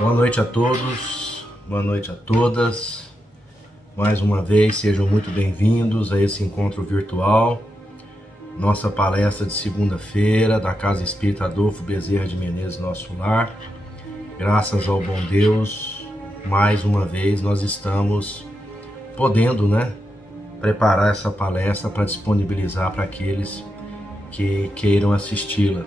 Boa noite a todos, boa noite a todas. Mais uma vez, sejam muito bem-vindos a esse encontro virtual. Nossa palestra de segunda-feira da Casa Espírita Adolfo Bezerra de Menezes, Nosso Lar. Graças ao bom Deus, mais uma vez nós estamos podendo, preparar essa palestra para disponibilizar para aqueles que queiram assisti-la.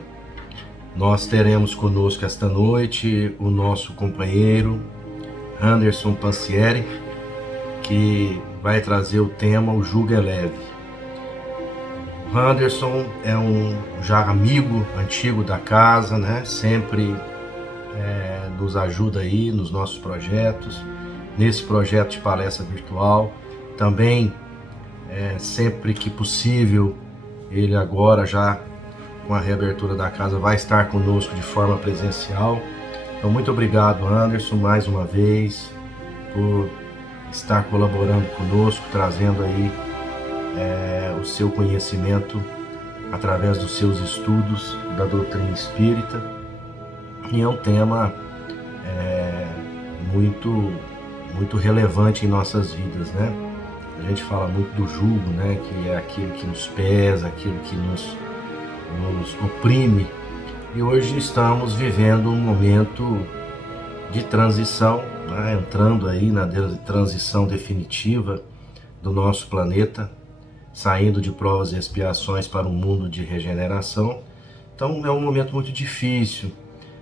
Nós teremos conosco esta noite o nosso companheiro Anderson Pansieri, que vai trazer o tema O Jugo é Leve. O Anderson é um já amigo antigo da casa, sempre nos ajuda aí nos nossos projetos, nesse projeto de palestra virtual. Também, sempre que possível, ele agora já com a reabertura da casa vai estar conosco de forma presencial. Então, muito obrigado, Anderson, mais uma vez, por estar colaborando conosco, trazendo aí o seu conhecimento através dos seus estudos da doutrina espírita. E é um tema muito relevante em nossas vidas, A gente fala muito do jugo, que é aquilo que nos pesa, aquilo que nos oprime. E hoje estamos vivendo um momento de transição, entrando aí na transição definitiva do nosso planeta, saindo de provas e expiações para um mundo de regeneração. Então é um momento muito difícil,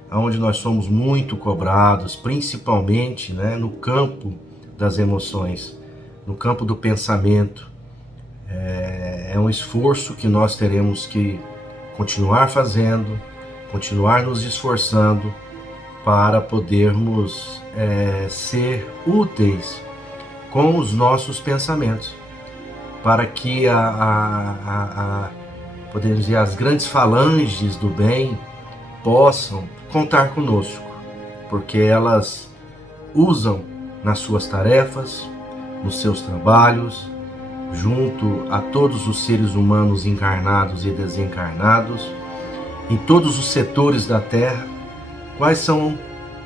onde nós somos muito cobrados, principalmente no campo das emoções, no campo do pensamento. É um esforço que nós teremos que continuar fazendo, continuar nos esforçando para podermos ser úteis com os nossos pensamentos, para que podemos dizer, as grandes falanges do bem possam contar conosco, porque elas usam nas suas tarefas, nos seus trabalhos, junto a todos os seres humanos encarnados e desencarnados, em todos os setores da Terra. Quais são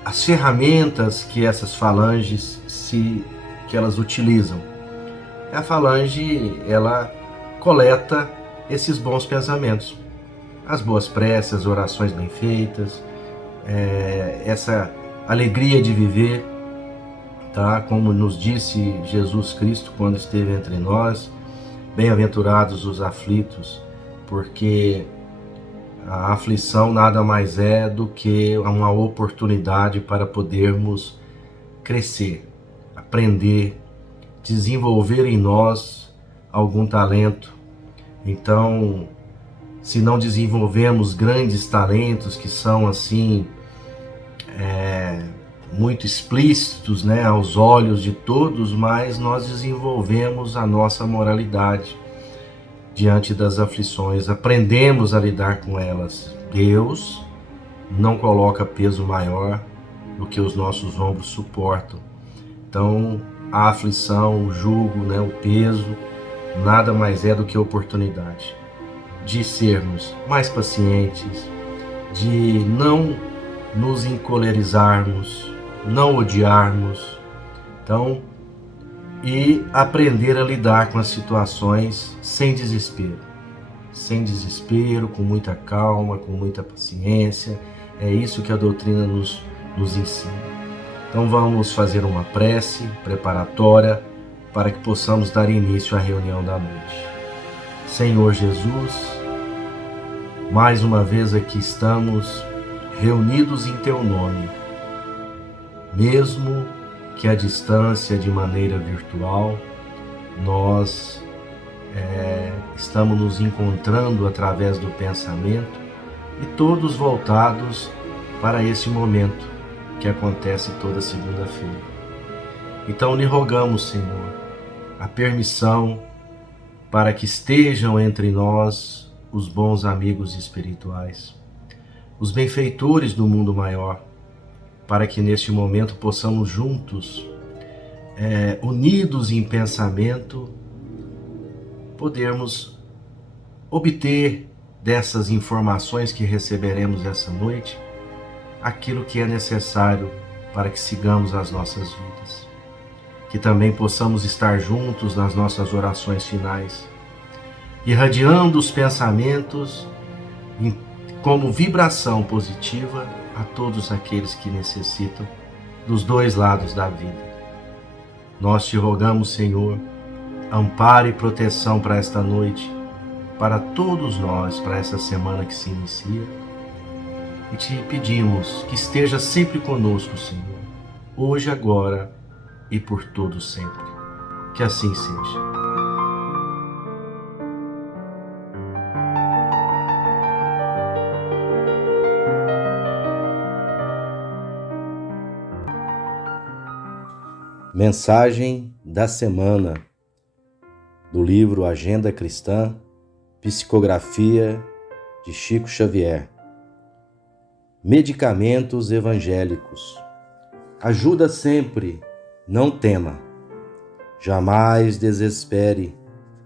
as ferramentas que essas falanges que elas utilizam? A falange, ela coleta esses bons pensamentos, as boas preces, as orações bem feitas, essa alegria de viver, como nos disse Jesus Cristo quando esteve entre nós: bem-aventurados os aflitos, porque a aflição nada mais é do que uma oportunidade para podermos crescer, aprender, desenvolver em nós algum talento. Então, se não desenvolvemos grandes talentos que são assim muito explícitos, aos olhos de todos, mas nós desenvolvemos a nossa moralidade diante das aflições, aprendemos a lidar com elas. Deus não coloca peso maior do que os nossos ombros suportam. Então, a aflição, o jugo, o peso, nada mais é do que oportunidade de sermos mais pacientes, de não nos encolerizarmos, não odiarmos, e aprender a lidar com as situações sem desespero, com muita calma, com muita paciência. É isso que a doutrina nos ensina. Então vamos fazer uma prece preparatória para que possamos dar início à reunião da noite. Senhor Jesus, mais uma vez aqui estamos reunidos em Teu nome, mesmo que à distância, de maneira virtual, nós estamos nos encontrando através do pensamento e todos voltados para esse momento que acontece toda segunda-feira. Então lhe rogamos, Senhor, a permissão para que estejam entre nós os bons amigos espirituais, os benfeitores do mundo maior, para que neste momento possamos juntos, unidos em pensamento, podermos obter dessas informações que receberemos essa noite aquilo que é necessário para que sigamos as nossas vidas. Que também possamos estar juntos nas nossas orações finais, irradiando os pensamentos como vibração positiva a todos aqueles que necessitam dos dois lados da vida. Nós te rogamos, Senhor, amparo e proteção para esta noite, para todos nós, para essa semana que se inicia. E te pedimos que esteja sempre conosco, Senhor, hoje, agora e por todo sempre. Que assim seja. Mensagem da semana do livro Agenda Cristã, Psicografia de Chico Xavier. Medicamentos evangélicos. Ajuda sempre, não tema. Jamais desespere.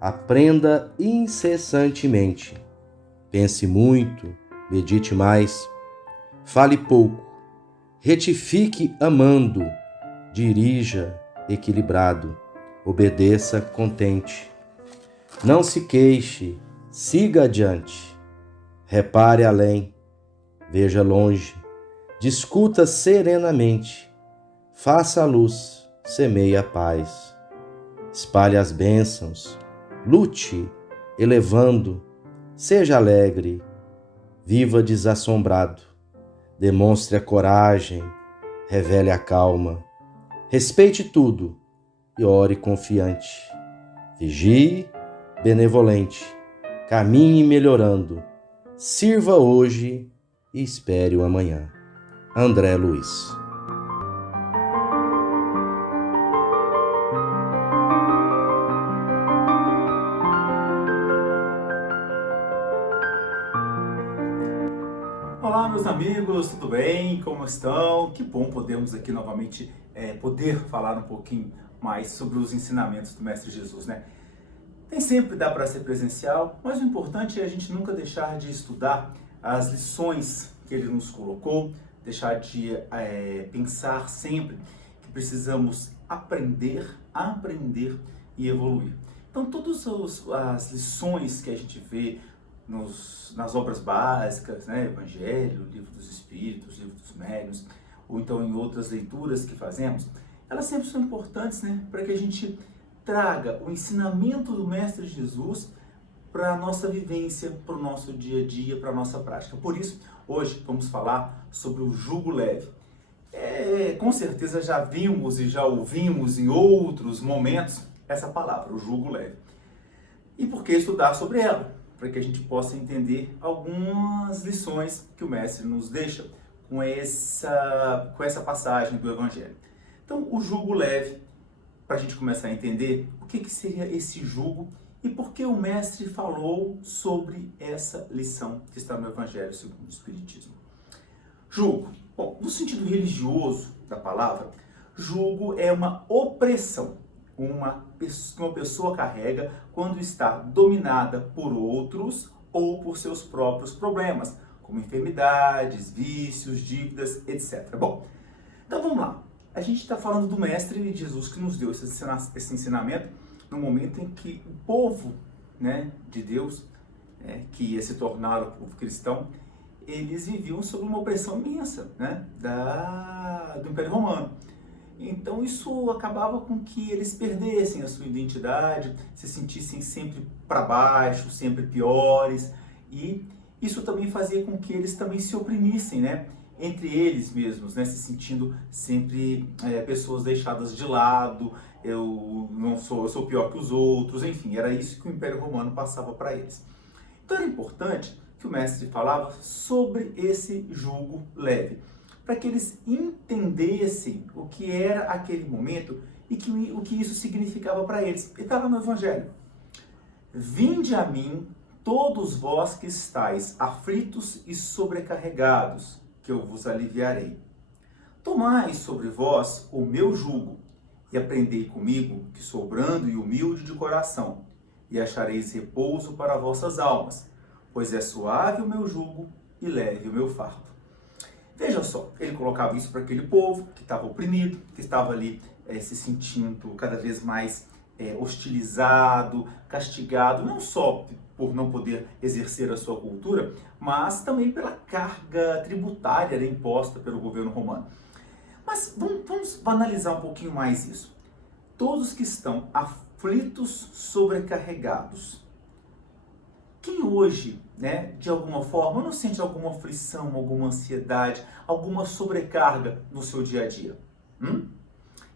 Aprenda incessantemente. Pense muito, medite mais. Fale pouco. Retifique amando. Dirija equilibrado, obedeça contente. Não se queixe, siga adiante. Repare além, veja longe, discuta serenamente. Faça a luz, semeie a paz. Espalhe as bênçãos, lute, elevando. Seja alegre, viva desassombrado. Demonstre a coragem, revele a calma. Respeite tudo e ore confiante. Vigie benevolente. Caminhe melhorando. Sirva hoje e espere o amanhã. André Luiz. Olá, meus amigos, tudo bem? Como estão? Que bom podermos aqui novamente poder falar um pouquinho mais sobre os ensinamentos do Mestre Jesus, né? Nem sempre dá para ser presencial, mas o importante é a gente nunca deixar de estudar as lições que ele nos colocou, deixar de pensar sempre que precisamos aprender e evoluir. Então, todas as lições que a gente vê nas obras básicas, né? Evangelho, Livro dos Espíritos, Livro dos Médiuns, ou então em outras leituras que fazemos, elas sempre são importantes, né? Para que a gente traga o ensinamento do Mestre Jesus para a nossa vivência, para o nosso dia a dia, para a nossa prática. Por isso, hoje vamos falar sobre o jugo leve. Com certeza já vimos e já ouvimos em outros momentos essa palavra, o jugo leve. E por que estudar sobre ela? Para que a gente possa entender algumas lições que o Mestre nos deixa com essa passagem do Evangelho. Então, o jugo leve, para a gente começar a entender o que seria esse jugo e por que o Mestre falou sobre essa lição que está no Evangelho segundo o Espiritismo. Jugo. Bom, no sentido religioso da palavra, jugo é uma opressão, que uma pessoa carrega quando está dominada por outros ou por seus próprios problemas, como enfermidades, vícios, dívidas, etc. Bom, então vamos lá. A gente está falando do Mestre Jesus que nos deu esse ensinamento no momento em que o povo, né, de Deus, que ia se tornar o povo cristão, eles viviam sob uma opressão imensa, né, do Império Romano. Então isso acabava com que eles perdessem a sua identidade, se sentissem sempre para baixo, sempre piores, e isso também fazia com que eles também se oprimissem, né, entre eles mesmos, né, se sentindo sempre pessoas deixadas de lado, eu sou pior que os outros, enfim, era isso que o Império Romano passava para eles. Então era importante que o Mestre falava sobre esse jugo leve, para que eles entendessem o que era aquele momento e o que isso significava para eles. E está lá no Evangelho. Vinde a mim, todos vós que estáis aflitos e sobrecarregados, que eu vos aliviarei. Tomai sobre vós o meu jugo e aprendei comigo, que sou brando e humilde de coração, e achareis repouso para vossas almas, pois é suave o meu jugo e leve o meu fardo. Veja só, ele colocava isso para aquele povo que estava oprimido, que estava ali se sentindo cada vez mais hostilizado, castigado, não só por não poder exercer a sua cultura, mas também pela carga tributária imposta pelo governo romano. Mas vamos analisar um pouquinho mais isso. Todos que estão aflitos, sobrecarregados. Quem hoje, né, de alguma forma, não sente alguma aflição, alguma ansiedade, alguma sobrecarga no seu dia a dia?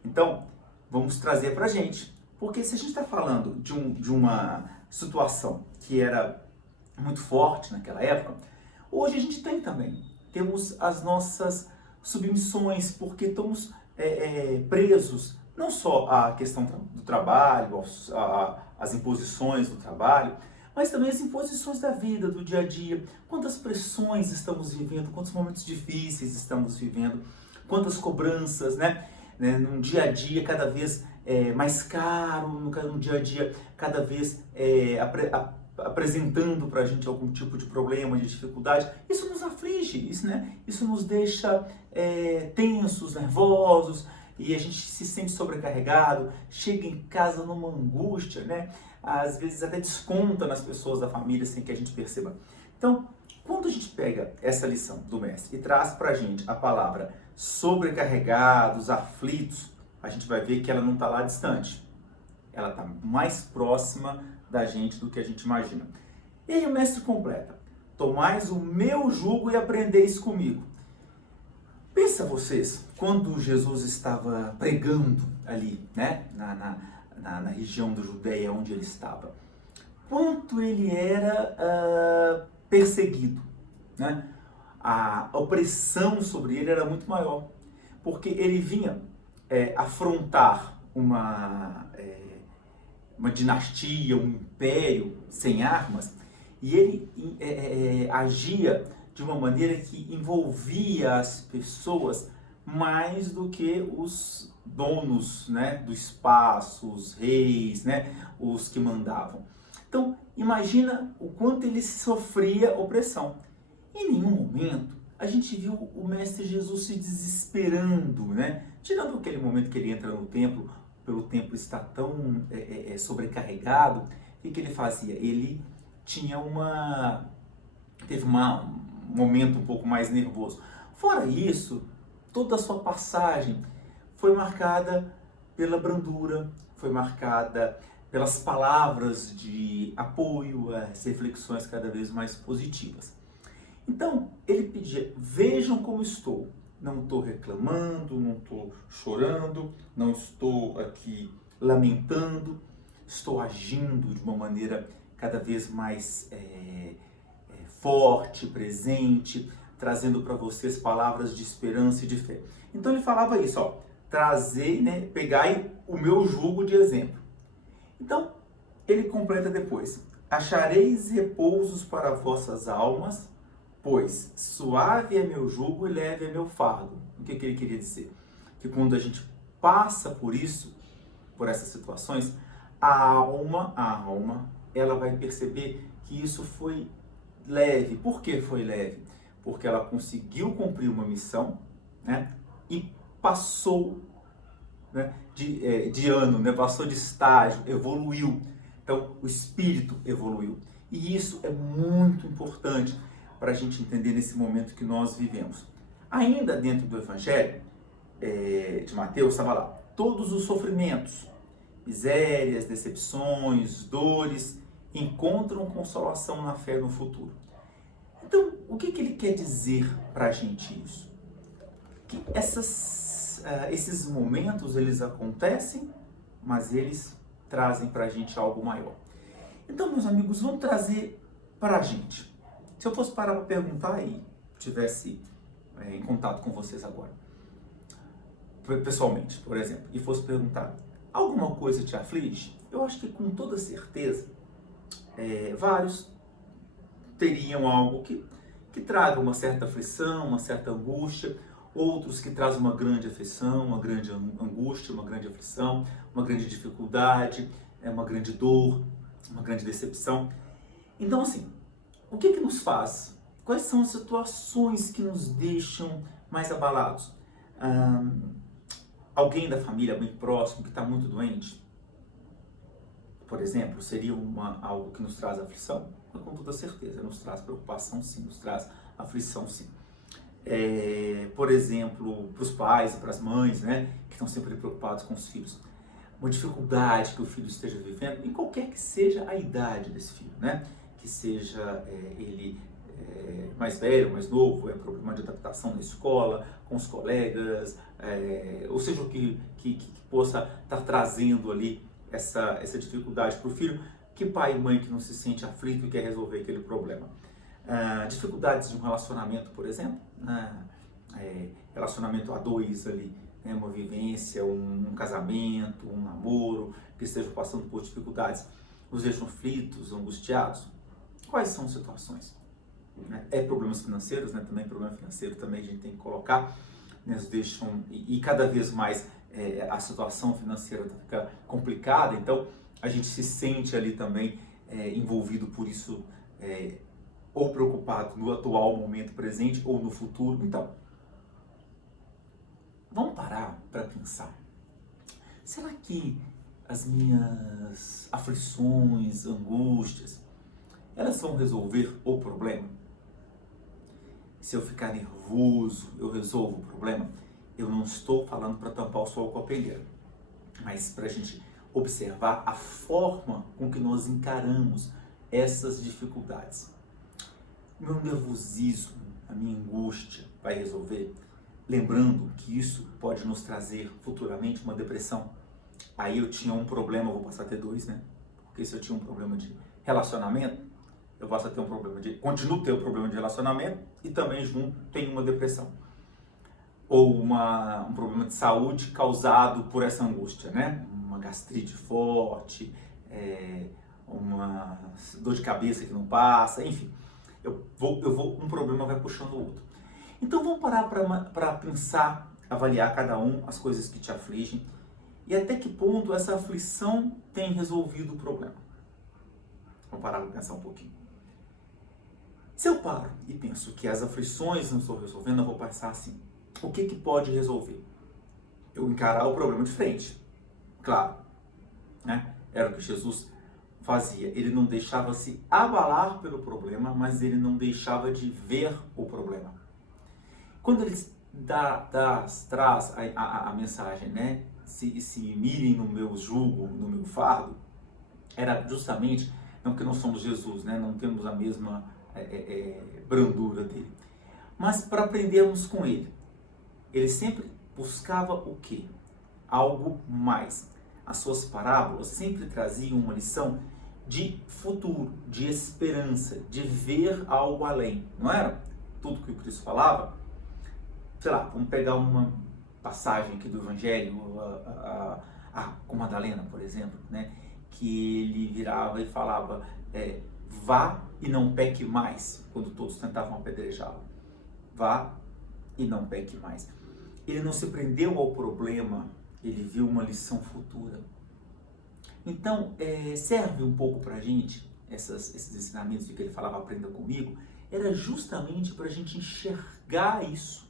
Então, vamos trazer para a gente. Porque se a gente está falando de uma situação que era muito forte naquela época, hoje a gente tem também. Temos as nossas submissões, porque estamos presos não só à questão do trabalho, às imposições do trabalho, mas também as imposições da vida, do dia a dia. Quantas pressões estamos vivendo, quantos momentos difíceis estamos vivendo, quantas cobranças, né? Num dia a dia cada vez mais caro, no dia a dia cada vez apresentando para a gente algum tipo de problema, de dificuldade. Isso nos aflige, isso nos deixa tensos, nervosos, e a gente se sente sobrecarregado, chega em casa numa angústia, né? Às vezes até desconta nas pessoas da família sem que a gente perceba. Então, quando a gente pega essa lição do mestre e traz para a gente a palavra sobrecarregados, aflitos, a gente vai ver que ela não está lá distante. Ela está mais próxima da gente do que a gente imagina. E aí o mestre completa: tomais o meu jugo e aprendeis comigo. Pensa vocês, quando Jesus estava pregando ali, né, na região da Judéia onde ele estava, quanto ele era perseguido, né? A opressão sobre ele era muito maior, porque ele vinha afrontar uma dinastia, um império sem armas, e ele agia de uma maneira que envolvia as pessoas mais do que os donos, né, do espaço, os reis, né, os que mandavam. Então, imagina o quanto ele sofria opressão. Em nenhum momento a gente viu o Mestre Jesus se desesperando, né? Tirando aquele momento que ele entra no templo, pelo templo estar tão sobrecarregado, o que ele fazia? Ele tinha teve um momento um pouco mais nervoso. Fora isso, toda a sua passagem foi marcada pela brandura, foi marcada pelas palavras de apoio, as reflexões cada vez mais positivas. Então, ele pedia: vejam como estou. Não estou reclamando, não estou chorando, não estou aqui lamentando, estou agindo de uma maneira cada vez mais forte, presente, trazendo para vocês palavras de esperança e de fé. Então ele falava isso, ó: trazei, né, pegai o meu jugo de exemplo. Então, ele completa depois: achareis repousos para vossas almas, pois suave é meu jugo e leve é meu fardo. O que ele queria dizer? Que quando a gente passa por isso, por essas situações, a alma, ela vai perceber que isso foi leve. Por que foi leve? Porque ela conseguiu cumprir uma missão, né? E passou, né, de ano, né? Passou de estágio, evoluiu. Então, o espírito evoluiu. E isso é muito importante para a gente entender nesse momento que nós vivemos. Ainda dentro do Evangelho de Mateus, estava lá: todos os sofrimentos, misérias, decepções, dores, encontram consolação na fé no futuro. Então, o que ele quer dizer para a gente isso? Que esses momentos, eles acontecem, mas eles trazem para a gente algo maior. Então, meus amigos, vamos trazer para a gente. Se eu fosse parar para perguntar e estivesse em contato com vocês agora, pessoalmente, por exemplo, e fosse perguntar: alguma coisa te aflige? Eu acho que com toda certeza, vários teriam algo que traga uma certa aflição, uma certa angústia, outros que trazem uma grande aflição, uma grande angústia, uma grande aflição, uma grande dificuldade, uma grande dor, uma grande decepção. Então, assim, o que nos faz Quais são as situações que nos deixam mais abalados? Alguém da família bem próximo que está muito doente, por exemplo, seria algo que nos traz aflição? Com toda certeza, nos traz preocupação sim, nos traz aflição sim. Por exemplo, para os pais e para as mães, né, que estão sempre preocupados com os filhos. Uma dificuldade que o filho esteja vivendo, em qualquer que seja a idade desse filho, né? Que seja ele mais velho, mais novo, problema de adaptação na escola, com os colegas, ou seja, o que possa estar trazendo ali essa dificuldade para o filho. Que pai e mãe que não se sente aflito e quer resolver aquele problema? Dificuldades de um relacionamento, por exemplo, relacionamento a dois ali, né, uma vivência, um casamento, um namoro, que estejam passando por dificuldades, nos deixam aflitos, angustiados. Quais são as situações? Problemas financeiros, né? Também problema financeiro também a gente tem que colocar, né? Nos deixam, e cada vez mais a situação financeira fica complicada, então a gente se sente ali também envolvido por isso, ou preocupado no atual momento presente ou no futuro. Então, vamos parar para pensar. Será que as minhas aflições, angústias, elas vão resolver o problema? Se eu ficar nervoso, eu resolvo o problema? Eu não estou falando para tampar o sol com a peneira, mas para a gente observar a forma com que nós encaramos essas dificuldades. O meu nervosismo, a minha angústia vai resolver? Lembrando que isso pode nos trazer futuramente uma depressão. Aí eu tinha um problema, eu vou passar a ter dois, né? Porque se eu tinha um problema de relacionamento, eu passo a ter continuo a ter um problema de relacionamento e também junto tenho uma depressão. Ou um problema de saúde causado por essa angústia, né? Uma gastrite forte, uma dor de cabeça que não passa, enfim. Um problema vai puxando o outro. Então vamos parar para pensar, avaliar cada as coisas que te afligem e até que ponto essa aflição tem resolvido o problema. Vamos parar para pensar um pouquinho. Se eu paro e penso que as aflições não estou resolvendo, eu vou pensar assim, o que pode resolver? Eu encarar o problema de frente, claro, né? Era o que Jesus fazia, ele não deixava se abalar pelo problema, mas ele não deixava de ver o problema. Quando ele traz a mensagem, né? Se mirem no meu jugo, no meu fardo, era justamente, não que nós somos Jesus, né? Não temos a mesma brandura dele, mas para aprendermos com ele. Ele sempre buscava o quê? Algo mais. As suas parábolas sempre traziam uma lição de futuro, de esperança, de ver algo além. Não era tudo que o Cristo falava? Sei lá, vamos pegar uma passagem aqui do Evangelho, com Madalena, por exemplo, né? Que ele virava e falava, vá e não peque mais, quando todos tentavam apedrejá-lo. Vá e não peque mais. Ele não se prendeu ao problema, ele viu uma lição futura. Então, serve um pouco para a gente, esses ensinamentos de que ele falava, aprenda comigo, era justamente para a gente enxergar isso,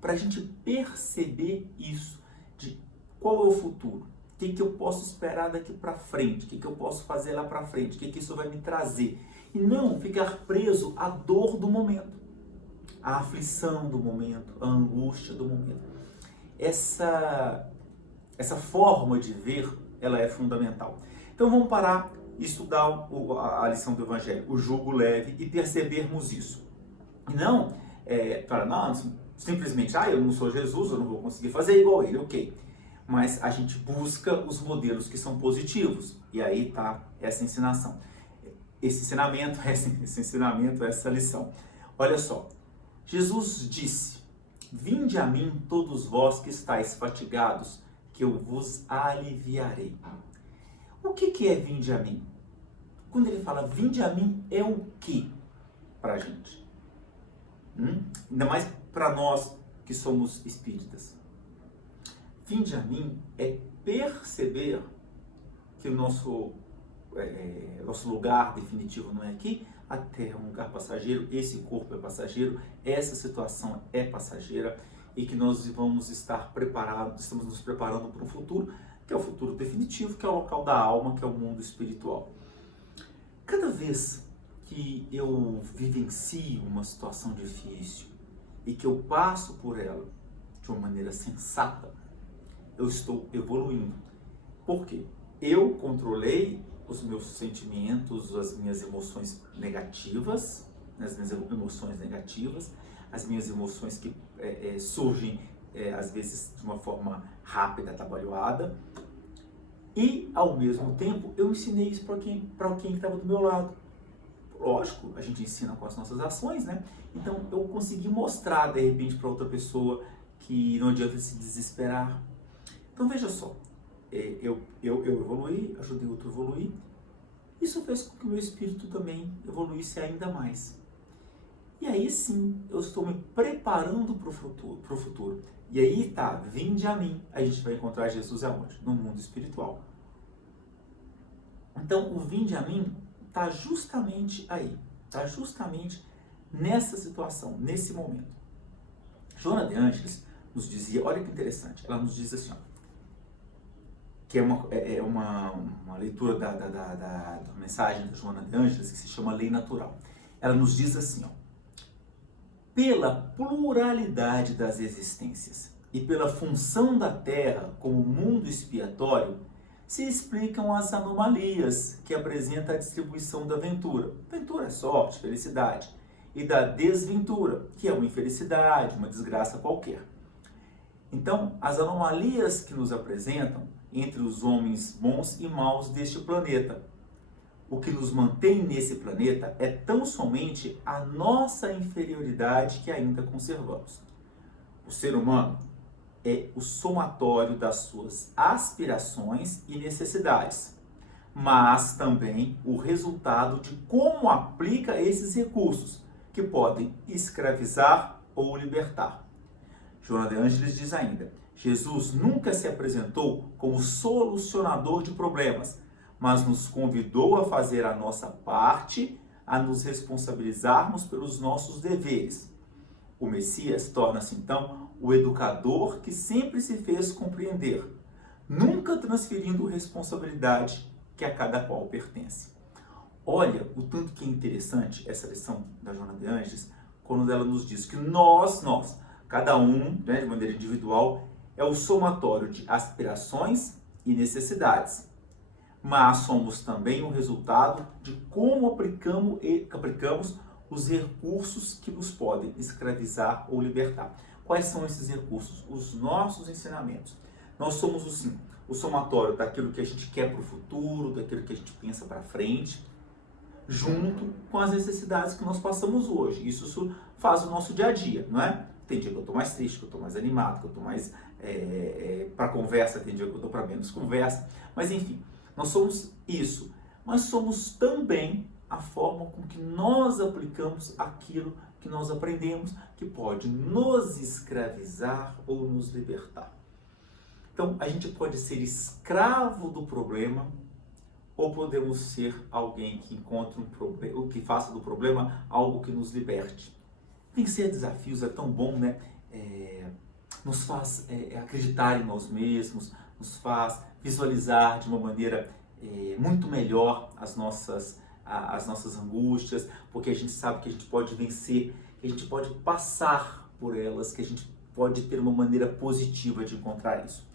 para a gente perceber isso, de qual é o futuro, o que eu posso esperar daqui para frente, o que eu posso fazer lá para frente, o que isso vai me trazer. E não ficar preso à dor do momento, à aflição do momento, à angústia do momento. Essa forma de ver, ela é fundamental. Então vamos parar e estudar a lição do Evangelho, o jugo leve, e percebermos isso. E não simplesmente, eu não sou Jesus, eu não vou conseguir fazer igual ele, ok. Mas a gente busca os modelos que são positivos. E aí está essa ensinação. Esse ensinamento, essa lição. Olha só, Jesus disse, vinde a mim todos vós que estáis fatigados, que eu vos aliviarei. O que é vinde a mim? Quando ele fala vinde a mim, é o que para a gente? Ainda mais para nós que somos espíritas. Vinde a mim é perceber que o nosso lugar definitivo não é aqui, a Terra é um lugar passageiro, esse corpo é passageiro, essa situação é passageira e que nós vamos estar preparados, estamos nos preparando para um futuro, que é o futuro definitivo, que é o local da alma, que é o mundo espiritual. Cada vez que eu vivencio uma situação difícil e que eu passo por ela de uma maneira sensata, eu estou evoluindo. Por quê? Eu controlei os meus sentimentos, as minhas emoções negativas, as minhas emoções que surgem às vezes de uma forma rápida, atabalhoada, e ao mesmo tempo eu ensinei isso para quem estava do meu lado. Lógico, a gente ensina com as nossas ações, né? Então eu consegui mostrar de repente para outra pessoa que não adianta se desesperar. Então veja só, eu evoluí, ajudei outro a evoluir. Isso fez com que o meu espírito também evoluísse ainda mais. E aí sim, eu estou me preparando para o futuro. E aí tá, vinde a mim. A gente vai encontrar Jesus aonde? No mundo espiritual. Então o vinde a mim está justamente aí. Está justamente nessa situação, nesse momento. Joana de Ângeles nos dizia, olha que interessante, ela nos diz assim, ó, que é uma leitura da mensagem da Joana de Ângeles, que se chama Lei Natural. Ela nos diz assim, ó, pela pluralidade das existências e pela função da Terra como mundo expiatório, se explicam as anomalias que apresenta a distribuição da ventura. Ventura é sorte, felicidade. E da desventura, que é uma infelicidade, uma desgraça qualquer. Então, as anomalias que nos apresentam entre os homens bons e maus deste planeta. O que nos mantém nesse planeta é tão somente a nossa inferioridade que ainda conservamos. O ser humano é o somatório das suas aspirações e necessidades, mas também o resultado de como aplica esses recursos, que podem escravizar ou libertar. Joana de Ângeles diz ainda, Jesus nunca se apresentou como solucionador de problemas, mas nos convidou a fazer a nossa parte, a nos responsabilizarmos pelos nossos deveres. O Messias torna-se então o educador que sempre se fez compreender, nunca transferindo responsabilidade que a cada qual pertence. Olha o tanto que é interessante essa lição da Joana de Ângeles, quando ela nos diz que nós, cada um, né, de maneira individual, é o somatório de aspirações e necessidades. Mas somos também o resultado de como aplicamos os recursos que nos podem escravizar ou libertar. Quais são esses recursos? Os nossos ensinamentos. Nós somos, sim, o somatório daquilo que a gente quer para o futuro, daquilo que a gente pensa para frente, junto com as necessidades que nós passamos hoje. Isso faz o nosso dia a dia, não é? Tem dia que eu estou mais triste, que eu estou mais animado, que eu estou mais para conversa, tem dia que eu estou para menos conversa. Mas enfim, nós somos isso. Mas somos também a forma com que nós aplicamos aquilo que nós aprendemos, que pode nos escravizar ou nos libertar. Então, a gente pode ser escravo do problema, ou podemos ser alguém que encontre um problema, ou que faça do problema algo que nos liberte. Vencer desafios é tão bom, né? Nos faz acreditar em nós mesmos, nos faz visualizar de uma maneira muito melhor as nossas angústias, porque a gente sabe que a gente pode vencer, que a gente pode passar por elas, que a gente pode ter uma maneira positiva de encontrar isso.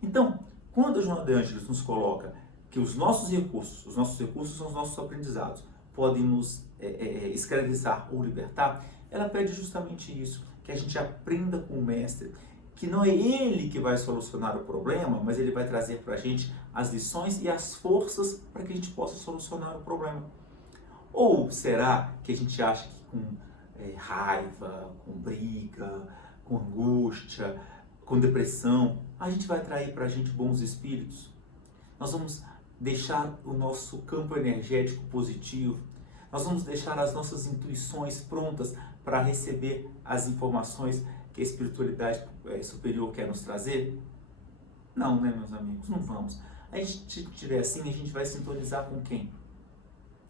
Então, quando a Joana de Ângeles nos coloca que os nossos recursos são os nossos aprendizados, podem nos escravizar ou libertar, ela pede justamente isso, que a gente aprenda com o Mestre, que não é ele que vai solucionar o problema, mas ele vai trazer para a gente as lições e as forças para que a gente possa solucionar o problema. Ou será que a gente acha que com raiva, com briga, com angústia, com depressão, a gente vai atrair para a gente bons espíritos? Nós vamos deixar o nosso campo energético positivo, nós vamos deixar as nossas intuições prontas para receber as informações que a espiritualidade superior quer nos trazer? Não, né, meus amigos? Não vamos. A gente tiver assim, a gente vai sintonizar com quem?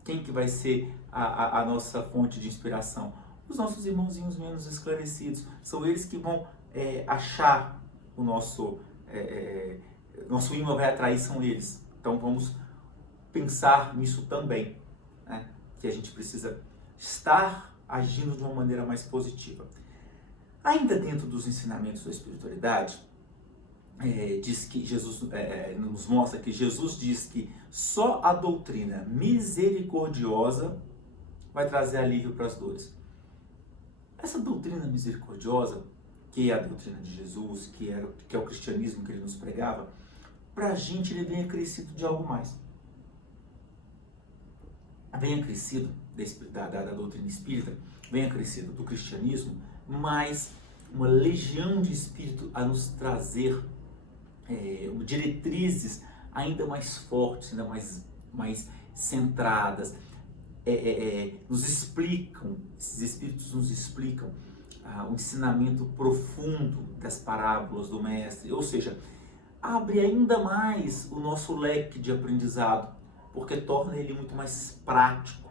Quem que vai ser a nossa fonte de inspiração? Os nossos irmãozinhos menos esclarecidos. São eles que vão achar o nosso imã vai atrair, são eles. Então vamos pensar nisso também, né? Que a gente precisa estar agindo de uma maneira mais positiva. Ainda dentro dos ensinamentos da espiritualidade, diz que Jesus nos mostra que Jesus diz que só a doutrina misericordiosa vai trazer alívio para as dores. Essa doutrina misericordiosa, que é a doutrina de Jesus, que é o cristianismo que ele nos pregava, para a gente ele vem acrescido de algo mais. Vem acrescido da doutrina espírita, vem acrescido do cristianismo, mais uma legião de espírito a nos trazer diretrizes ainda mais fortes, ainda mais centradas, esses espíritos nos explicam o ensinamento profundo das parábolas do Mestre, ou seja, abre ainda mais o nosso leque de aprendizado, porque torna ele muito mais prático.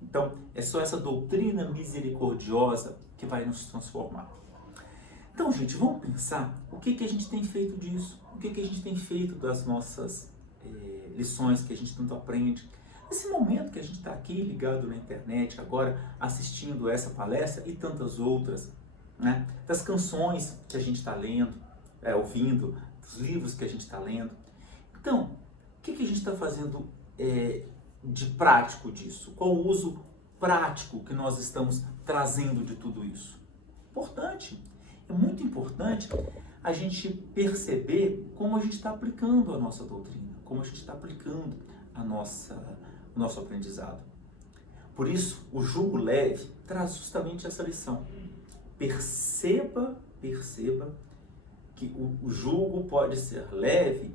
Então, é só essa doutrina misericordiosa que vai nos transformar. Então, gente, vamos pensar o que a gente tem feito disso, o que a gente tem feito das nossas lições que a gente tanto aprende. Nesse momento que a gente está aqui ligado na internet, agora assistindo essa palestra e tantas outras, né? Das canções que a gente está lendo, ouvindo, dos livros que a gente está lendo. Então, o que a gente está fazendo de prático disso? Qual o uso prático que nós estamos trazendo de tudo isso? Importante, é muito importante a gente perceber como a gente está aplicando a nossa doutrina, como a gente está aplicando o nosso aprendizado. Por isso, o jugo leve traz justamente essa lição. Perceba que o jugo pode ser leve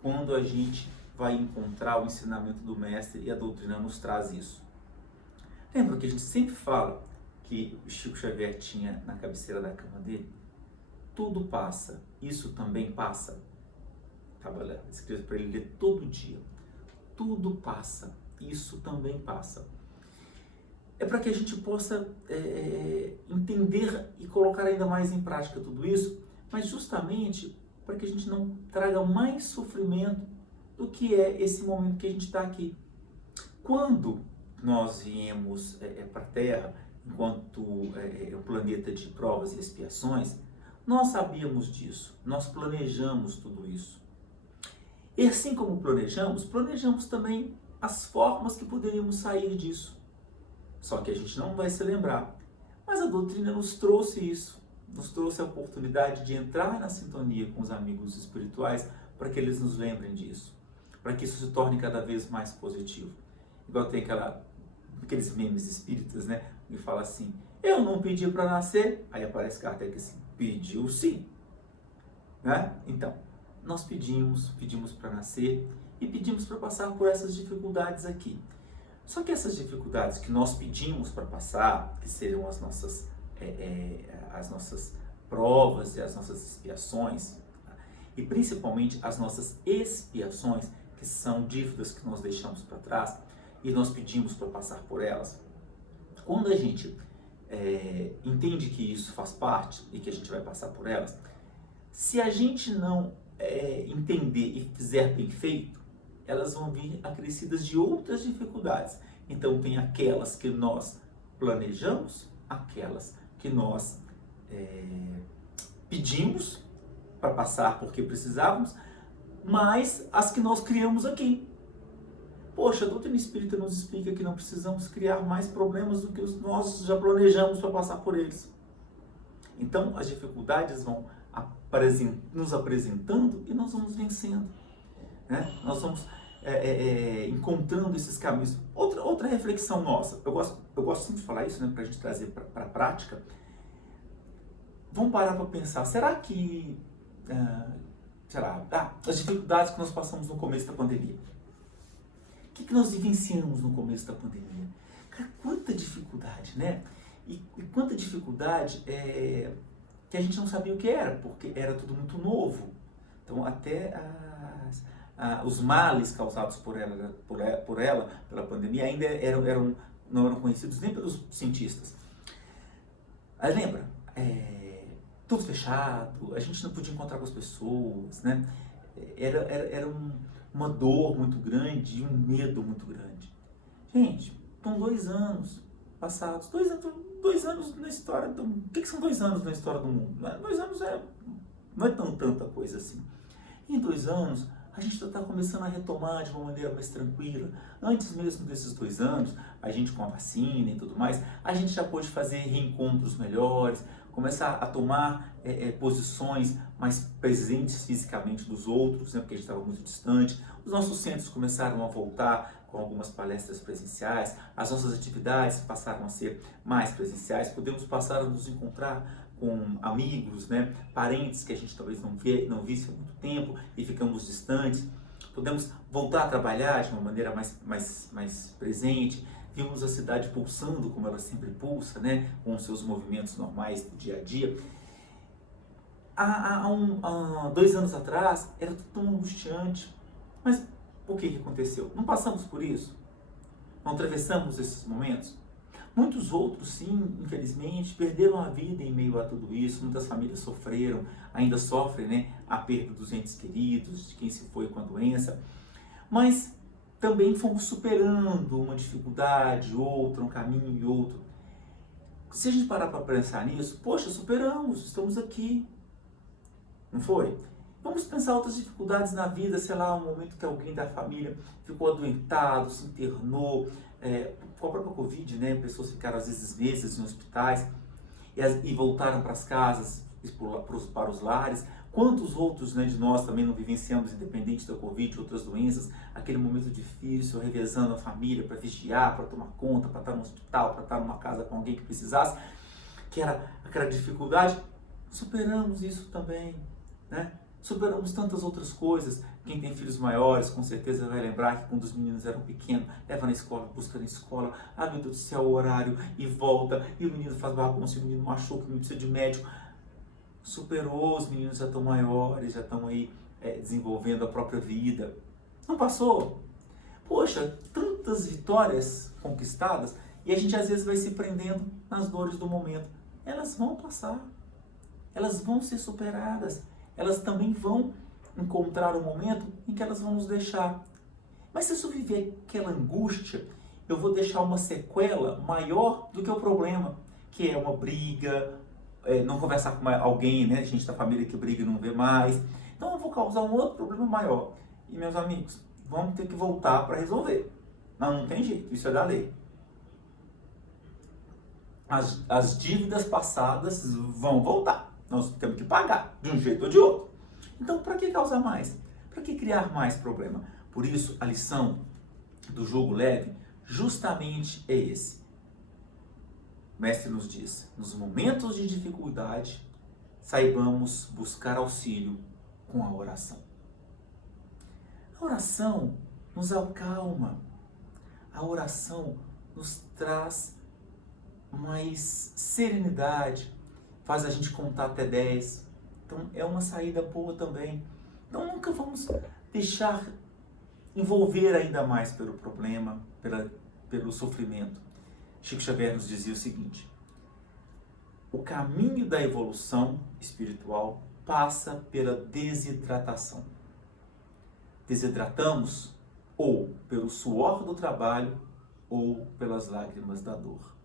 quando a gente vai encontrar o ensinamento do Mestre e a doutrina nos traz isso. Lembra que a gente sempre fala que o Chico Xavier tinha na cabeceira da cama dele? Tudo passa, isso também passa. Estava escrito para ele ler todo dia. Tudo passa, isso também passa. É para que a gente possa entender e colocar ainda mais em prática tudo isso, mas justamente para que a gente não traga mais sofrimento do que é esse momento que a gente está aqui. Quando nós viemos para a Terra, enquanto um planeta de provas e expiações, nós sabíamos disso, nós planejamos tudo isso. E assim como planejamos também as formas que poderíamos sair disso. Só que a gente não vai se lembrar. Mas a doutrina nos trouxe isso, nos trouxe a oportunidade de entrar na sintonia com os amigos espirituais para que eles nos lembrem disso, para que isso se torne cada vez mais positivo. Igual tem aqueles memes espíritas, né? Que fala assim, eu não pedi para nascer, aí aparece Kardec assim, pediu sim. Né? Então, nós pedimos para nascer e pedimos para passar por essas dificuldades aqui. Só que essas dificuldades que nós pedimos para passar, que seriam as nossas provas e as nossas expiações, e principalmente as nossas expiações, que são dívidas que nós deixamos para trás, e nós pedimos para passar por elas. Quando a gente entende que isso faz parte e que a gente vai passar por elas, se a gente não entender e fizer bem feito, elas vão vir acrescidas de outras dificuldades. Então tem aquelas que nós planejamos, aquelas que nós pedimos para passar porque precisávamos, mas as que nós criamos aqui. Poxa, a doutrina espírita nos explica que não precisamos criar mais problemas do que nós já planejamos para passar por eles. Então as dificuldades vão nos apresentando e nós vamos vencendo. Né? Nós vamos encontrando esses caminhos. Outra reflexão nossa, eu gosto sempre de falar isso, né, para a gente trazer para a prática. Vamos parar para pensar, será que, as dificuldades que nós passamos no começo da pandemia, o que nós vivenciamos no começo da pandemia? Cara, quanta dificuldade, né? E quanta dificuldade que a gente não sabia o que era, porque era tudo muito novo. Então, até os males causados pela pandemia, ainda não eram conhecidos nem pelos cientistas. Aí lembra, tudo fechado, a gente não podia encontrar com as pessoas, né? Era uma dor muito grande e um medo muito grande. Gente, estão 2 anos passados, 2 anos na história do mundo. O que são 2 anos na história do mundo? 2 anos não é tanta coisa assim. Em 2 anos, a gente está começando a retomar de uma maneira mais tranquila. Antes mesmo desses 2 anos, a gente com a vacina e tudo mais, a gente já pôde fazer reencontros melhores, começar a tomar posições mais presentes fisicamente dos outros, né, porque a gente estava muito distante. Os nossos centros começaram a voltar com algumas palestras presenciais, as nossas atividades passaram a ser mais presenciais, podemos passar a nos encontrar com amigos, né, parentes que a gente talvez não visse há muito tempo e ficamos distantes. Podemos voltar a trabalhar de uma maneira mais presente. Vimos a cidade pulsando como ela sempre pulsa, né, com os seus movimentos normais do dia a dia. Há 2 anos atrás era tudo tão angustiante, mas o que aconteceu? Não passamos por isso? Não atravessamos esses momentos? Muitos outros, sim, infelizmente, perderam a vida em meio a tudo isso. Muitas famílias sofreram, ainda sofrem, né, a perda dos entes queridos, de quem se foi com a doença. Mas também fomos superando uma dificuldade, outra, um caminho e outro. Se a gente parar para pensar nisso, poxa, superamos, estamos aqui. Não foi? Vamos pensar outras dificuldades na vida, sei lá, um momento que alguém da família ficou adoentado, se internou, com a própria Covid, né? Pessoas ficaram às vezes meses em hospitais e voltaram para as casas, para os lares. Quantos outros, né, de nós também não vivenciamos, independente da Covid, outras doenças, aquele momento difícil, revezando a família para vigiar, para tomar conta, para estar no hospital, para estar numa casa com alguém que precisasse, que era aquela dificuldade. Superamos isso também, né? Superamos tantas outras coisas. Quem tem filhos maiores, com certeza vai lembrar que quando os meninos eram pequenos, leva na escola, busca na escola, meu Deus do céu, o horário, e volta, e o menino faz bagunça, e o menino machuca, o menino precisa de médico. Superou, os meninos já estão maiores, já estão aí desenvolvendo a própria vida. Não passou? Poxa, tantas vitórias conquistadas, e a gente às vezes vai se prendendo nas dores do momento. Elas vão passar, elas vão ser superadas. Elas também vão encontrar um momento em que elas vão nos deixar. Mas se eu viver aquela angústia, eu vou deixar uma sequela maior do que o problema, que é uma briga, não conversar com alguém, né? Gente da família que briga e não vê mais. Então eu vou causar um outro problema maior. E meus amigos, vamos ter que voltar para resolver. Não tem jeito, isso é da lei. As dívidas passadas vão voltar. Nós temos que pagar, de um jeito ou de outro. Então, para que causar mais? Para que criar mais problema? Por isso, a lição do jogo leve justamente é esse. O mestre nos diz, nos momentos de dificuldade, saibamos buscar auxílio com a oração. A oração nos acalma. A oração nos traz mais serenidade, faz a gente contar até 10. Então é uma saída boa também. Então nunca vamos deixar envolver ainda mais pelo problema, pelo sofrimento. Chico Xavier nos dizia o seguinte: o caminho da evolução espiritual passa pela desidratação. Desidratamos ou pelo suor do trabalho ou pelas lágrimas da dor.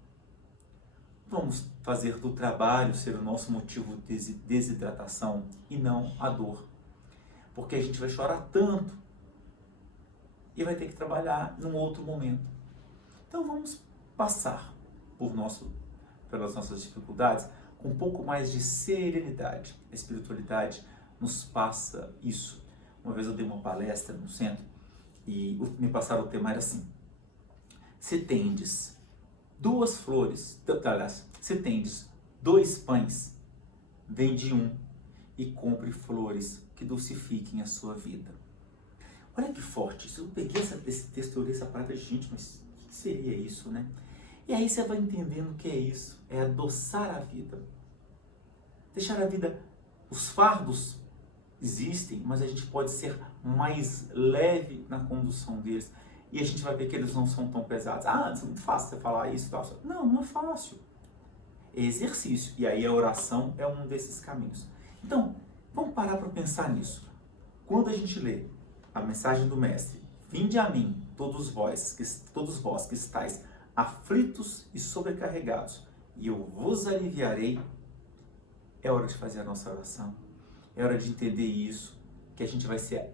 Vamos fazer do trabalho ser o nosso motivo de desidratação e não a dor. Porque a gente vai chorar tanto e vai ter que trabalhar num outro momento. Então vamos passar pelas nossas dificuldades com um pouco mais de serenidade. A espiritualidade nos passa isso. Uma vez eu dei uma palestra no centro e me passaram o tema, era assim: se tendes 2 flores, se tendes 2 pães, vende um e compre flores que dulcifiquem a sua vida. Olha que forte isso. Eu peguei esse texto, eu li essa palavra, gente, mas o que seria isso, né? E aí você vai entendendo o que é isso. É adoçar a vida. Deixar a vida, os fardos existem, mas a gente pode ser mais leve na condução deles. E a gente vai ver que eles não são tão pesados. Ah, é muito fácil você falar isso. Tal. Não, não é fácil. É exercício. E aí a oração é um desses caminhos. Então, vamos parar para pensar nisso. Quando a gente lê a mensagem do Mestre, vinde a mim, todos vós que estáis aflitos e sobrecarregados, e eu vos aliviarei. É hora de fazer a nossa oração. É hora de entender isso, que a gente vai ser,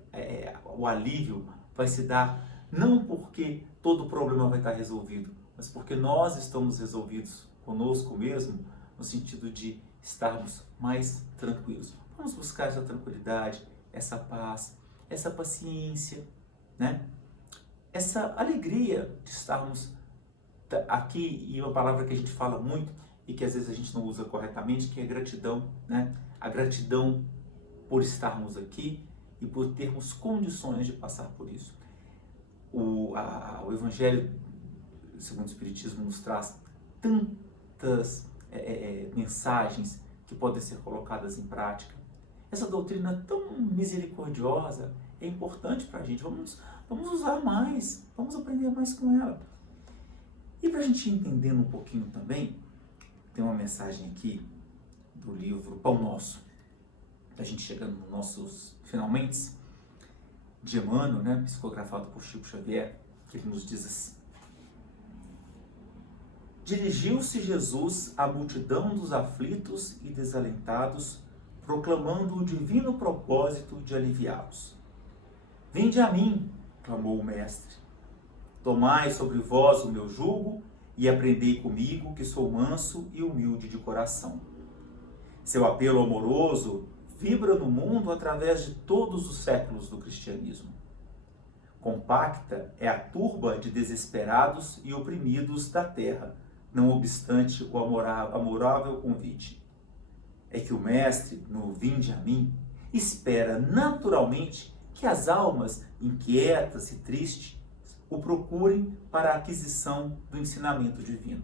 o alívio vai se dar não porque todo o problema vai estar resolvido, mas porque nós estamos resolvidos conosco mesmo, no sentido de estarmos mais tranquilos. Vamos buscar essa tranquilidade, essa paz, essa paciência, né? Essa alegria de estarmos aqui, e uma palavra que a gente fala muito e que às vezes a gente não usa corretamente, que é gratidão, né? A gratidão por estarmos aqui e por termos condições de passar por isso. O Evangelho, segundo o Espiritismo, nos traz tantas mensagens que podem ser colocadas em prática. Essa doutrina tão misericordiosa é importante para a gente. Vamos usar mais, vamos aprender mais com ela. E para a gente ir entendendo um pouquinho também, tem uma mensagem aqui do livro Pão Nosso. A gente chegando nos nossos finalmente, de Emmanuel, né, psicografado por Chico Xavier, que ele nos diz assim: dirigiu-se Jesus à multidão dos aflitos e desalentados, proclamando o divino propósito de aliviá-los. Vinde a mim, clamou o Mestre, tomai sobre vós o meu jugo e aprendei comigo, que sou manso e humilde de coração. Seu apelo amoroso vibra no mundo através de todos os séculos do cristianismo. Compacta é a turba de desesperados e oprimidos da terra, não obstante o amorável convite. É que o Mestre, no Vinde a mim, espera naturalmente que as almas inquietas e tristes o procurem para a aquisição do ensinamento divino.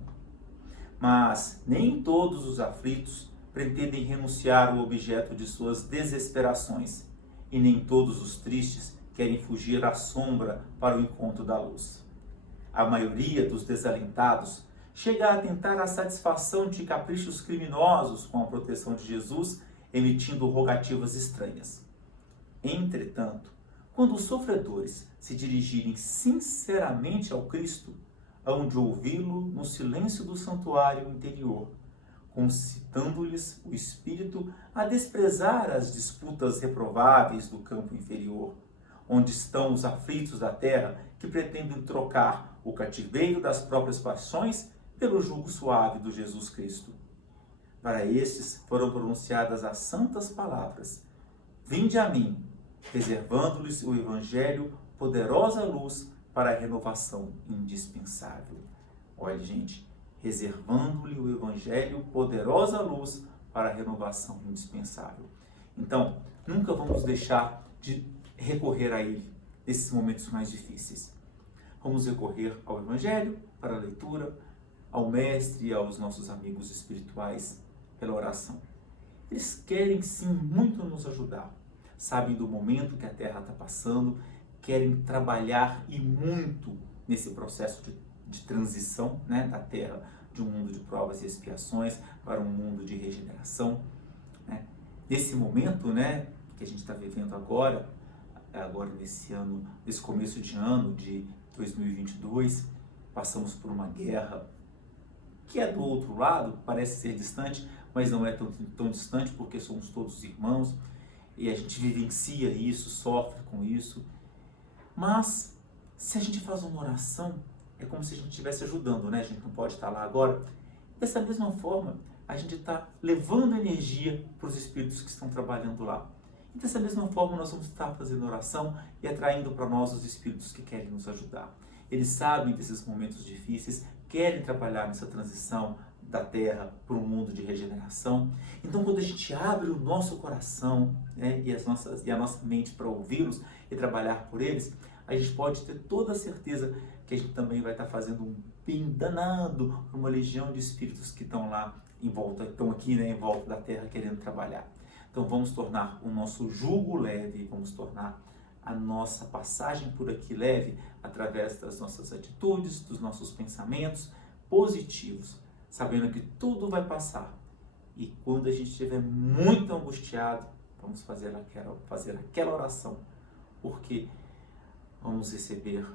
Mas nem todos os aflitos pretendem renunciar ao objeto de suas desesperações, e nem todos os tristes querem fugir à sombra para o encontro da luz. A maioria dos desalentados chega a tentar a satisfação de caprichos criminosos com a proteção de Jesus, emitindo rogativas estranhas. Entretanto, quando os sofredores se dirigirem sinceramente ao Cristo, hão de ouvi-lo no silêncio do santuário interior, concitando-lhes o espírito a desprezar as disputas reprováveis do campo inferior, onde estão os aflitos da terra que pretendem trocar o cativeiro das próprias paixões pelo jugo suave do Jesus Cristo. Para estes foram pronunciadas as santas palavras: vinde a mim, reservando-lhes o Evangelho poderosa luz para a renovação indispensável. Olha, gente, reservando-lhe o Evangelho poderosa luz para a renovação indispensável. Então, nunca vamos deixar de recorrer a ele nesses momentos mais difíceis. Vamos recorrer ao Evangelho para a leitura, ao Mestre e aos nossos amigos espirituais pela oração. Eles querem sim muito nos ajudar, sabem do momento que a Terra está passando, querem trabalhar e muito nesse processo de transição, né, da Terra, de um mundo de provas e expiações para um mundo de regeneração. Né? Nesse momento, né, que a gente está vivendo agora nesse ano, nesse começo de ano de 2022, passamos por uma guerra que é do outro lado, parece ser distante, mas não é tão distante porque somos todos irmãos e a gente vivencia isso, sofre com isso. Mas se a gente faz uma oração, é como se a gente estivesse ajudando, né? A gente não pode estar lá agora. Dessa mesma forma, a gente está levando energia para os espíritos que estão trabalhando lá. E dessa mesma forma, nós vamos estar fazendo oração e atraindo para nós os espíritos que querem nos ajudar. Eles sabem desses momentos difíceis, querem trabalhar nessa transição da Terra para um mundo de regeneração. Então, quando a gente abre o nosso coração, né, e a nossa mente para ouvi-los e trabalhar por eles, a gente pode ter toda a certeza que a gente também vai estar fazendo um bem danado para uma legião de espíritos que estão lá em volta, estão aqui, né, em volta da Terra querendo trabalhar. Então vamos tornar o nosso jugo leve, vamos tornar a nossa passagem por aqui leve através das nossas atitudes, dos nossos pensamentos positivos, sabendo que tudo vai passar. E quando a gente estiver muito angustiado, vamos fazer aquela oração, porque vamos receber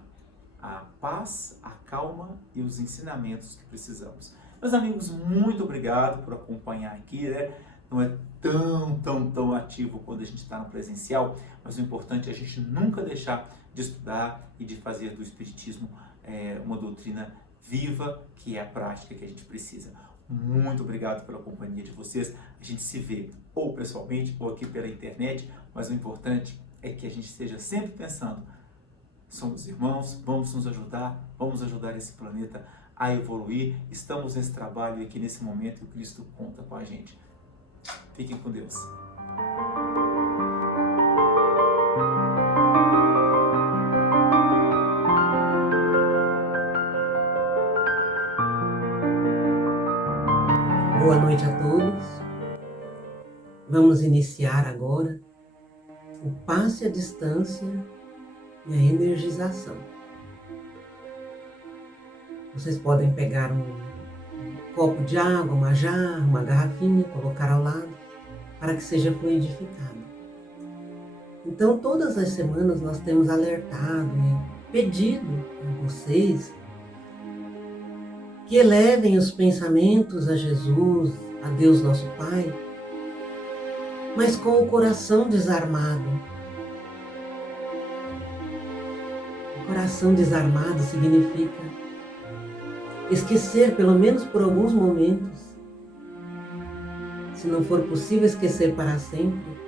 a paz, a calma e os ensinamentos que precisamos. Meus amigos, muito obrigado por acompanhar aqui, né? Não é tão ativo quando a gente está no presencial, mas o importante é a gente nunca deixar de estudar e de fazer do Espiritismo uma doutrina viva, que é a prática que a gente precisa. Muito obrigado pela companhia de vocês. A gente se vê ou pessoalmente ou aqui pela internet, mas o importante é que a gente esteja sempre pensando: somos irmãos, vamos nos ajudar, vamos ajudar esse planeta a evoluir. Estamos nesse trabalho aqui nesse momento e o Cristo conta com a gente. Fiquem com Deus. Boa noite a todos. Vamos iniciar agora o passe à distância e a energização. Vocês podem pegar um copo de água, uma jarra, uma garrafinha, colocar ao lado para que seja fluidificado. Então, todas as semanas nós temos alertado e pedido a vocês que elevem os pensamentos a Jesus, a Deus nosso Pai, mas com o coração desarmado. O coração desarmado significa esquecer, pelo menos por alguns momentos, se não for possível esquecer para sempre,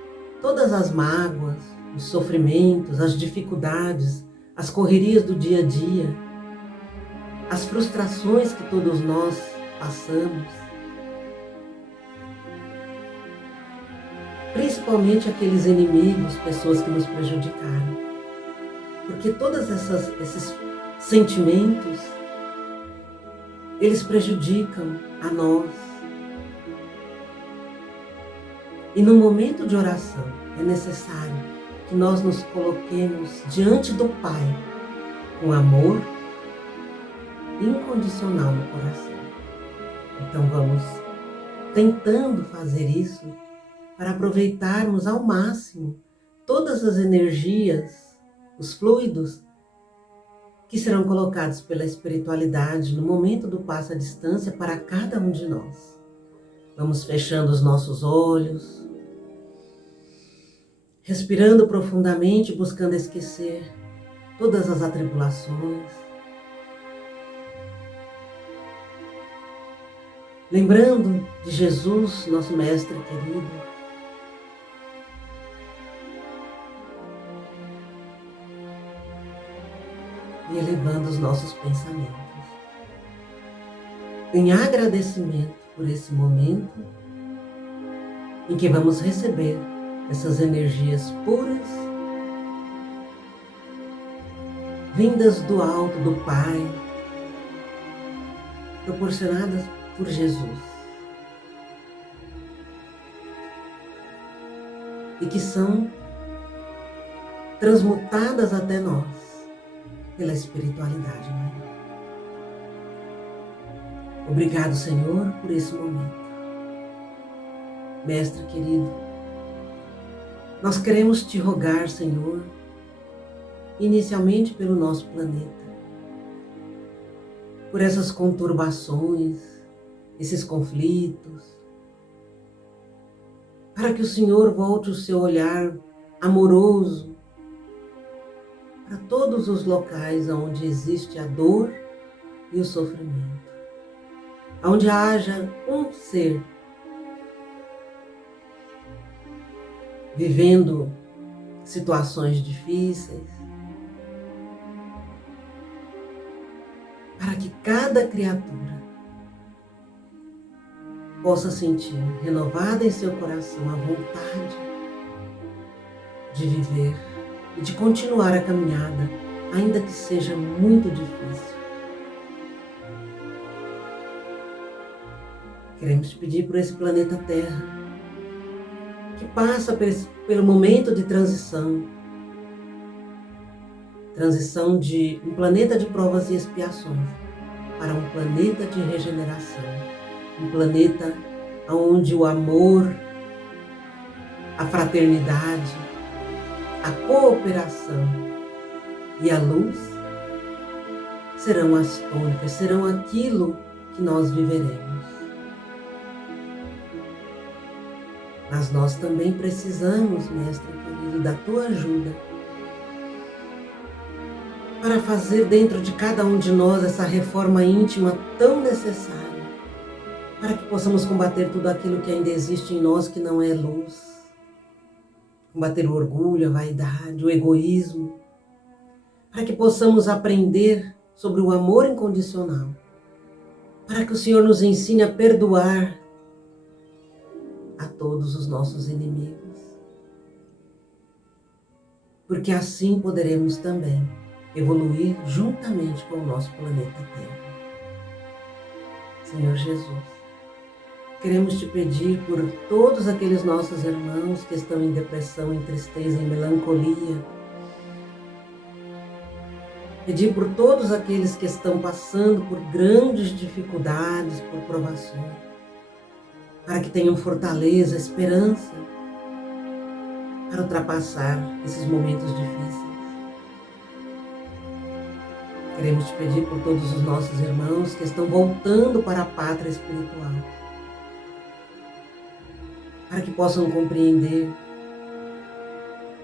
todas as mágoas, os sofrimentos, as dificuldades, as correrias do dia a dia, as frustrações que todos nós passamos, principalmente aqueles inimigos, pessoas que nos prejudicaram, porque todos esses sentimentos, eles prejudicam a nós. E no momento de oração é necessário que nós nos coloquemos diante do Pai com amor incondicional no coração. Então vamos tentando fazer isso para aproveitarmos ao máximo todas as energias, os fluidos que serão colocados pela espiritualidade no momento do passo à distância para cada um de nós. Vamos fechando os nossos olhos, respirando profundamente, buscando esquecer todas as atribulações, lembrando de Jesus, nosso Mestre querido, e elevando os nossos pensamentos em agradecimento por esse momento em que vamos receber essas energias puras, vindas do alto, do Pai, proporcionadas por Jesus, e que são transmutadas até nós pela espiritualidade maior. Obrigado, Senhor, por esse momento. Mestre querido, nós queremos te rogar, Senhor, inicialmente pelo nosso planeta, por essas conturbações, esses conflitos, para que o Senhor volte o seu olhar amoroso para todos os locais onde existe a dor e o sofrimento, onde haja um ser vivendo situações difíceis, para que cada criatura possa sentir renovada em seu coração a vontade de viver e de continuar a caminhada, ainda que seja muito difícil. Queremos pedir por esse planeta Terra que passa pelo momento de transição de um planeta de provas e expiações para um planeta de regeneração, um planeta onde o amor, a fraternidade, a cooperação e a luz serão as tônicas, serão aquilo que nós viveremos. Mas nós também precisamos, Mestre querido, da tua ajuda para fazer dentro de cada um de nós essa reforma íntima tão necessária, para que possamos combater tudo aquilo que ainda existe em nós que não é luz. Combater o orgulho, a vaidade, o egoísmo, para que possamos aprender sobre o amor incondicional, para que o Senhor nos ensine a perdoar a todos os nossos inimigos, porque assim poderemos também evoluir juntamente com o nosso planeta Terra. Senhor Jesus, queremos te pedir por todos aqueles nossos irmãos que estão em depressão, em tristeza, em melancolia. Pedir por todos aqueles que estão passando por grandes dificuldades, por provações, para que tenham fortaleza, esperança, para ultrapassar esses momentos difíceis. Queremos te pedir por todos os nossos irmãos que estão voltando para a pátria espiritual, para que possam compreender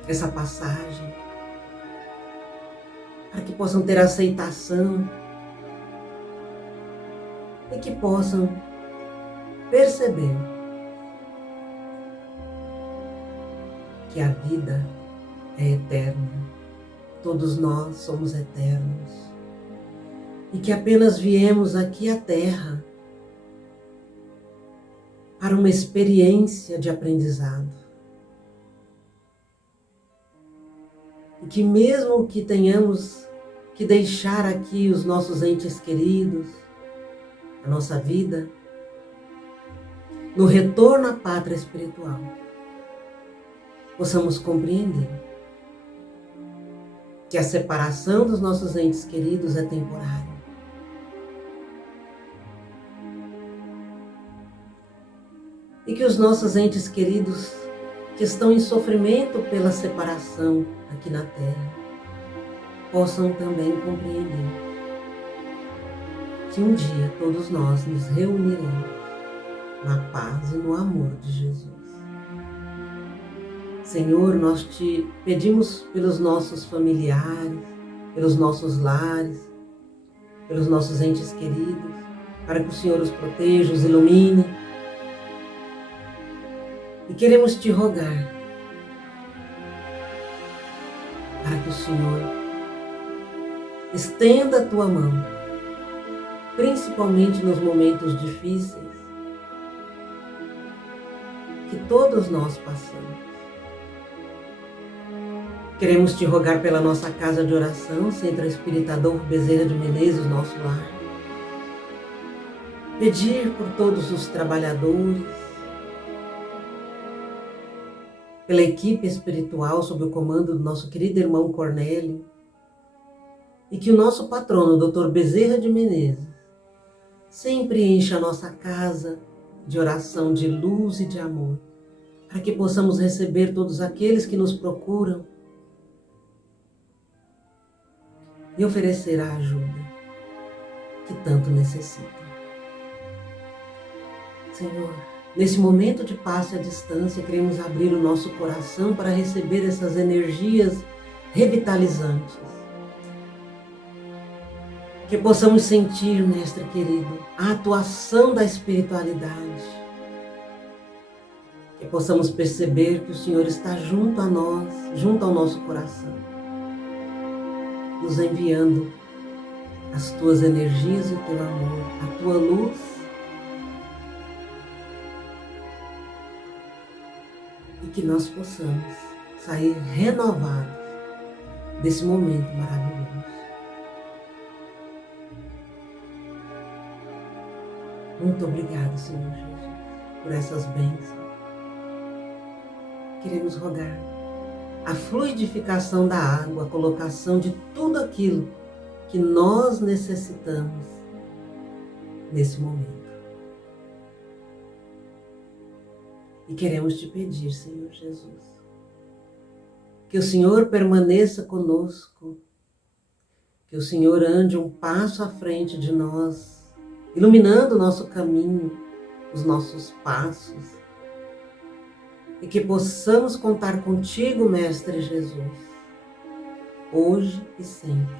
essa passagem, para que possam ter aceitação e que possam perceber que a vida é eterna, todos nós somos eternos e que apenas viemos aqui à Terra para uma experiência de aprendizado. E que mesmo que tenhamos que deixar aqui os nossos entes queridos, a nossa vida, no retorno à pátria espiritual, possamos compreender que a separação dos nossos entes queridos é temporária. E que os nossos entes queridos que estão em sofrimento pela separação aqui na Terra possam também compreender que um dia todos nós nos reuniremos na paz e no amor de Jesus. Senhor, nós te pedimos pelos nossos familiares, pelos nossos lares, pelos nossos entes queridos, para que o Senhor os proteja, os ilumine. E queremos te rogar para que o Senhor estenda a tua mão, principalmente nos momentos difíceis que todos nós passamos. Queremos te rogar pela nossa casa de oração, Centro Espírita Adolfo Bezerra de Menezes, nosso lar. Pedir por todos os trabalhadores, pela equipe espiritual sob o comando do nosso querido irmão Cornélio, e que o nosso patrono, Dr. Bezerra de Menezes, sempre encha a nossa casa de oração, de luz e de amor, para que possamos receber todos aqueles que nos procuram e oferecer a ajuda que tanto necessitam. Senhor, nesse momento de passe à distância, queremos abrir o nosso coração para receber essas energias revitalizantes. Que possamos sentir, Mestre querido, a atuação da espiritualidade. Que possamos perceber que o Senhor está junto a nós, junto ao nosso coração, nos enviando as tuas energias e o teu amor, a tua luz, e que nós possamos sair renovados desse momento maravilhoso. Muito obrigado, Senhor Jesus, por essas bênçãos. queremos rogar a fluidificação da água, a colocação de tudo aquilo que nós necessitamos nesse momento. E queremos te pedir, Senhor Jesus, que o Senhor permaneça conosco, que o Senhor ande um passo à frente de nós, iluminando o nosso caminho, os nossos passos, e que possamos contar contigo, Mestre Jesus, hoje e sempre.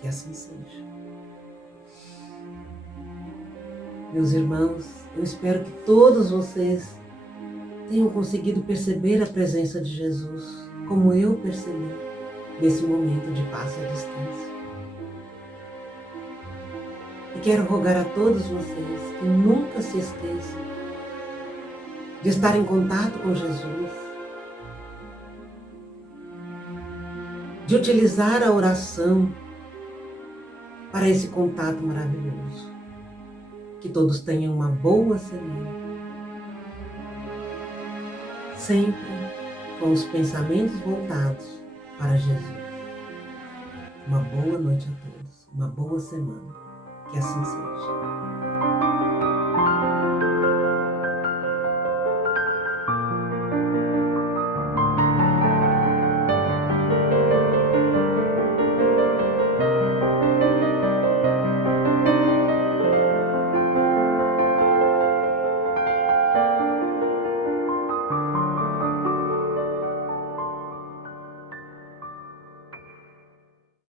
Que assim seja. Meus irmãos, eu espero que todos vocês tenham conseguido perceber a presença de Jesus, como eu percebi nesse momento de passo à distância. E quero rogar a todos vocês que nunca se esqueçam de estar em contato com Jesus, de utilizar a oração para esse contato maravilhoso. Que todos tenham uma boa semana, sempre com os pensamentos voltados para Jesus. Uma boa noite a todos, uma boa semana, que assim seja.